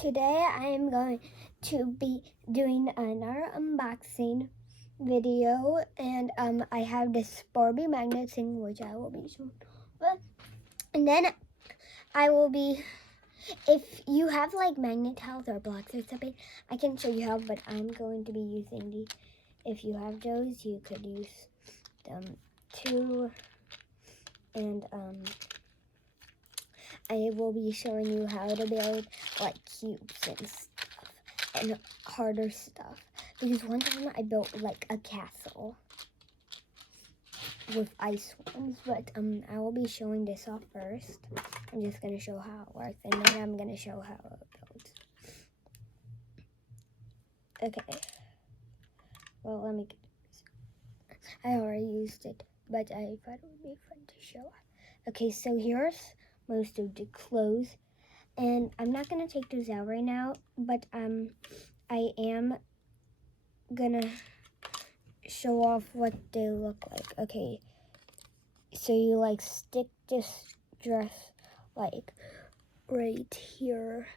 Today I am going to be doing another unboxing video, and I have this Barbie magnet thing which I will be showing. And then I will be, if you have like magnet tiles or blocks or something, I can show you how, but I'm going to be using the, if you have those, you could use them too. And I will be showing you how to build like cubes and stuff and harder stuff. Because one time I built like a castle with ice ones, but I will be showing this off first. I'm just gonna show how it works, and then I'm gonna show how it builds. Okay. Well, let me get this. I already used it, but I thought it would be fun to show. Okay, so here's most of the clothes, and I'm not gonna take those out right now, but I am gonna show off what they look like. Okay, so you like stick this dress like right here,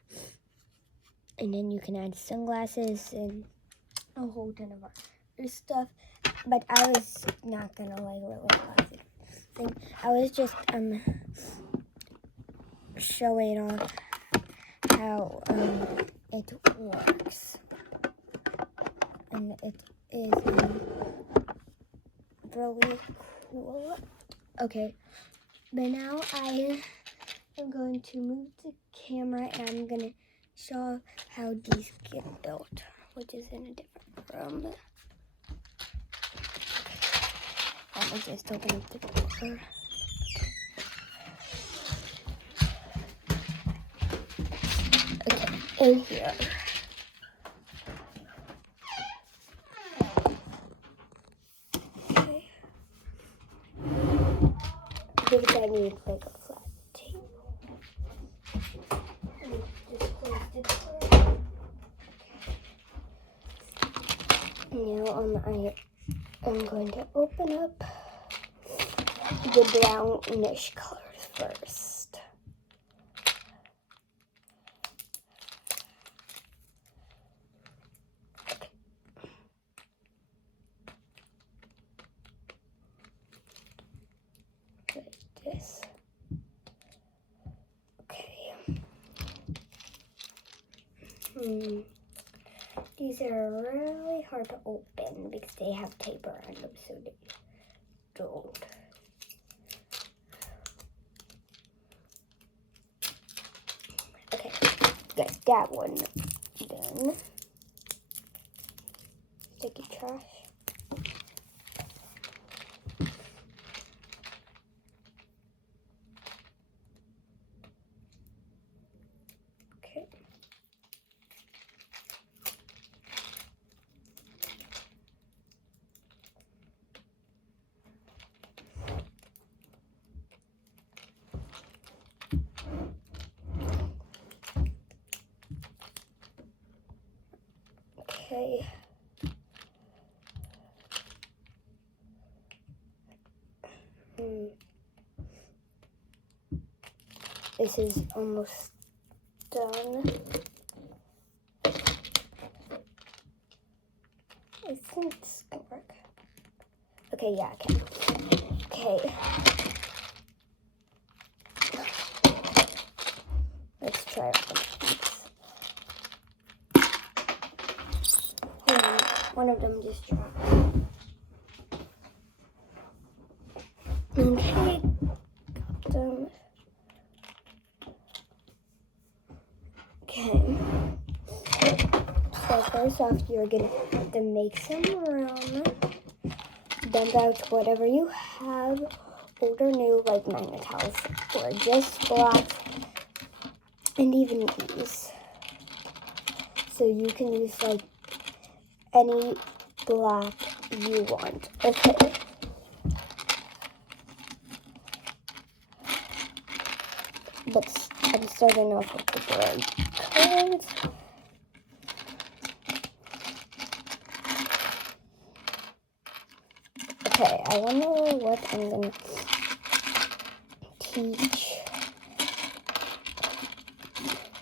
and then you can add sunglasses and a whole ton of other stuff, but I was not gonna like really classic thing. I was just showing off how it works, and it is really cool. Okay, but now I am going to move the camera, and I'm gonna show how these get built, which is in a different room. Let me just open up the door. Okay, in here. Okay. Because I need like a flat table. Just close the door. Now I'm going to open up the brownish colors first. Okay. Like this. Okay. These are really hard to open because they have tape around them, so they don't. Okay, got that one done. Sticky trash. Okay. Okay. This is almost done. I think it's gonna work. Okay, yeah, I can. Okay. Let's try it. One of them just dropped. Okay, got them. Okay. So first off, you're gonna have to make some room. Dump out whatever you have, old or new, like magnet tiles, or just blocks, and even these. So you can use like any block you want. Okay. But I'm starting off with the bright colors. Okay, I wonder what I'm gonna teach.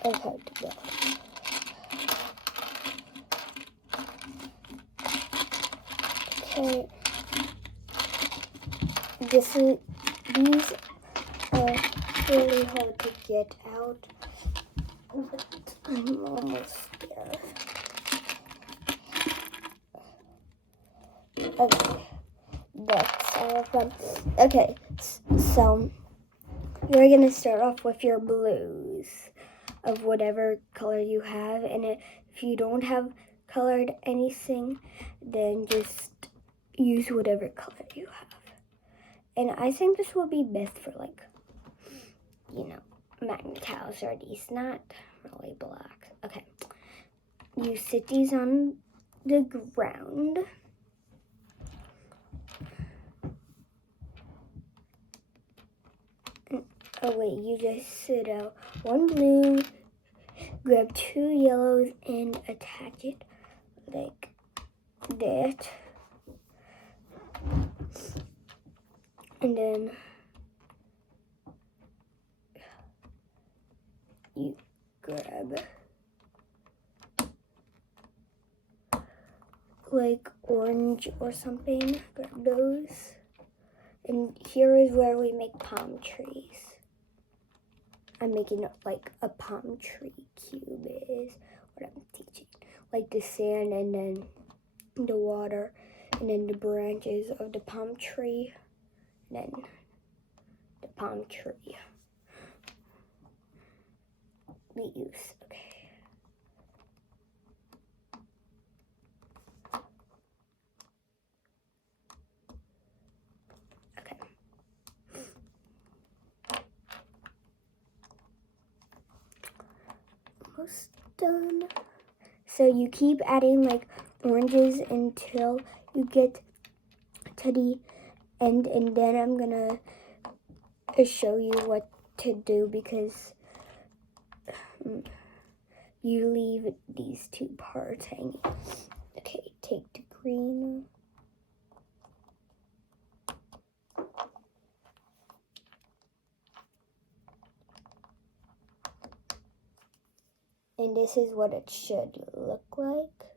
Okay, to build. Okay. These are really hard to get out, but I'm almost there. Okay, that's all fun. Okay, so you're gonna start off with your blues of whatever color you have, and if you don't have colored anything, then just use whatever color you have. And I think this will be best for, like, you know, Magna-Tiles or these, not really black. Okay, you sit these on the ground. Oh wait, you just sit out one blue, grab 2 yellows and attach it like that. And then you grab like orange or something, grab those. And here is where we make palm trees. I'm making like a palm tree cube is what I'm teaching. Like the sand and then the water and then the branches of the palm tree, then the palm tree we use. Okay. Okay. Almost done. So you keep adding like oranges until you get to the end, and then I'm gonna show you what to do because you leave these 2 parts hanging. Okay, take the green. And this is what it should look like.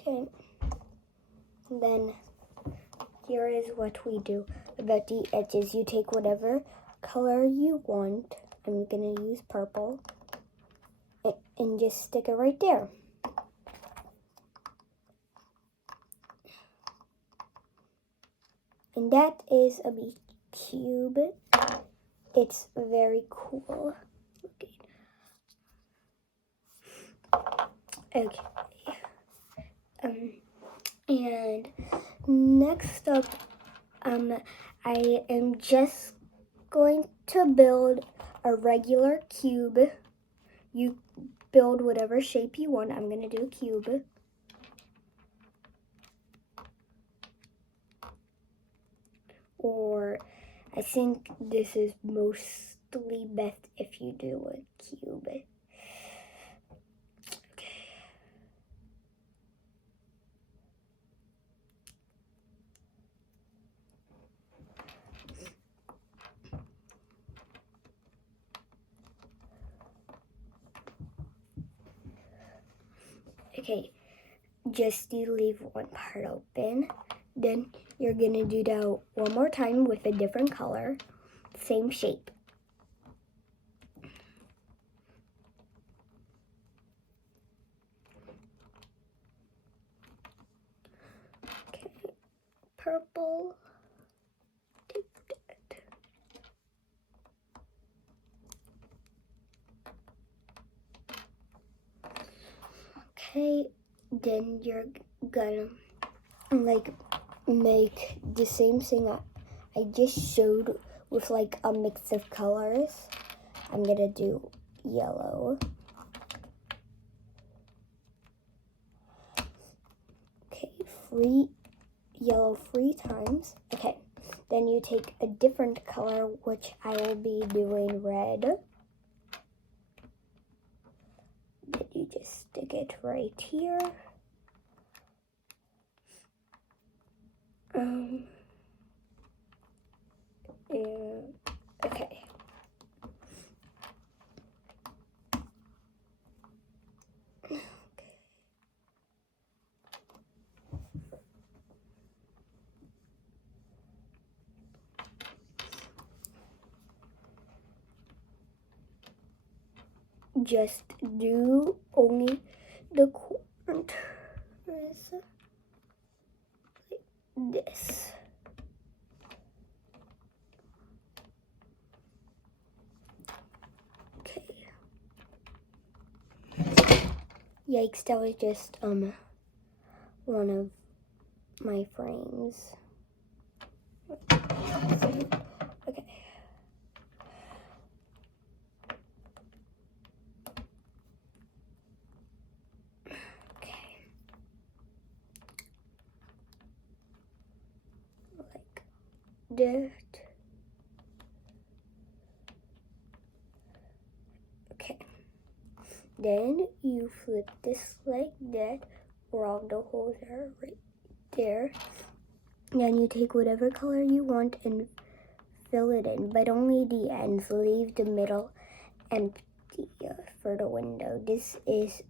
Okay. And then here is what we do about the edges. You take whatever color you want. I'm gonna use purple. And just stick it right there. And that is a bee cube. It's very cool. Okay. And next up, I am just going to build a regular cube. You build whatever shape you want. I'm gonna do a cube. Or I think this is mostly best if you do a cube. Okay, just you leave one part open. Then you're gonna do that one more time with a different color, same shape. Okay, purple. Take that. Okay, then you're gonna like make the same thing I just showed with like a mix of colors. I'm gonna do yellow. Okay, yellow 3 times. Okay, then you take a different color, which I will be doing red. Then you just stick it right here. And okay. just do only the corners like this. Okay. Yikes, that was just one of my frames. Okay. Like that. Okay. Then you flip this like that, where all the holes are right there. Then you take whatever color you want and fill it in, but only the ends. Leave the middle empty for the window. This is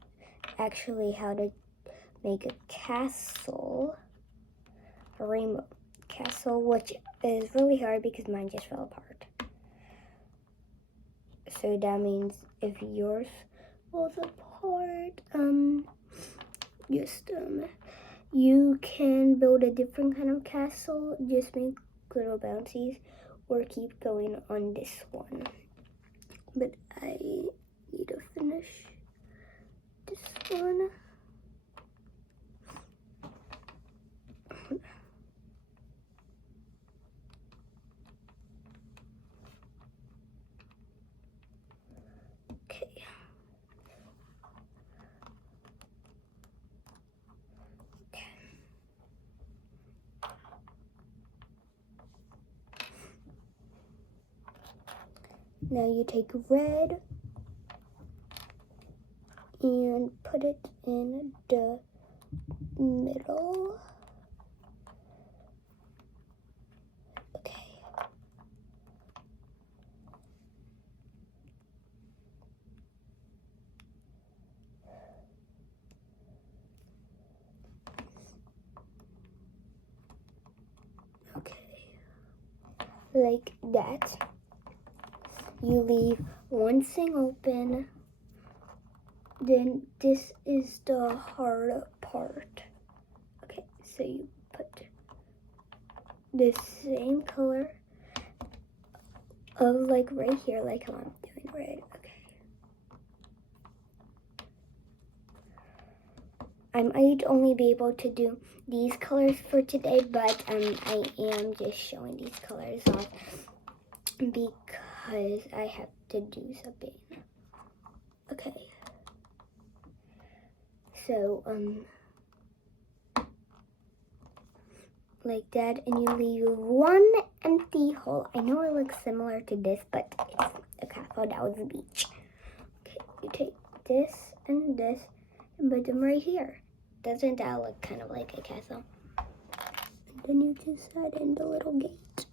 actually how to make a castle, a rainbow castle, which is really hard because mine just fell apart. So that means if yours falls apart, you can build a different kind of castle, just make little bouncies, or keep going on this one. But I need to finish this one. Okay. Now you take red and put it in the middle. Okay. Okay. Like that. You leave one thing open. Then this is the hard part. Okay, so you put the same color of like right here, like how I'm doing red. Okay. I might only be able to do these colors for today, but I am just showing these colors off because I have to do something. Okay. So, like that, and you leave one empty hole. I know it looks similar to this, but it's a castle. That was the beach. Okay, you take this and this and put them right here. Doesn't that look kind of like a castle? And then you just add in the little gate.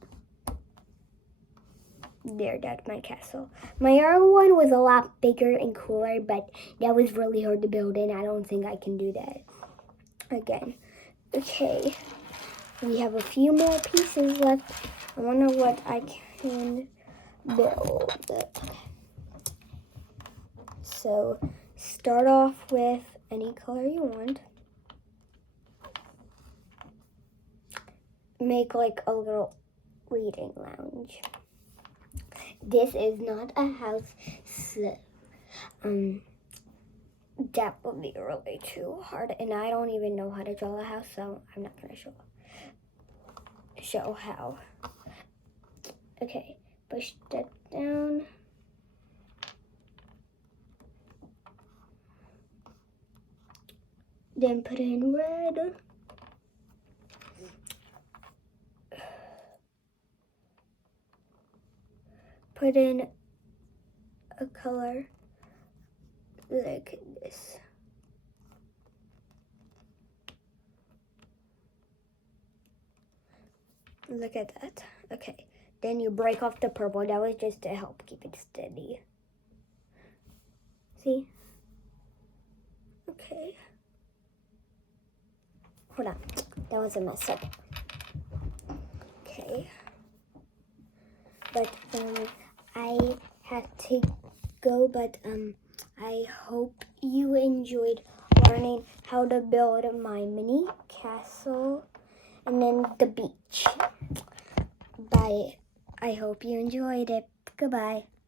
There, that's my castle. My other one was a lot bigger and cooler, but that was really hard to build, and I don't think I can do that again. Okay, we have a few more pieces left. I wonder what I can build. So, start off with any color you want. Make like a little reading lounge. This is not a house, so that would be really too hard, and I don't even know how to draw a house, so I'm not gonna show how. Okay, push that down. Then put in red. Put in a color like this. Look at that. Okay, then you break off the purple. That was just to help keep it steady. See? Okay. Hold on, that was a mess up. Okay. But I have to go, but I hope you enjoyed learning how to build my mini castle and then the beach. Bye. I hope you enjoyed it. Goodbye.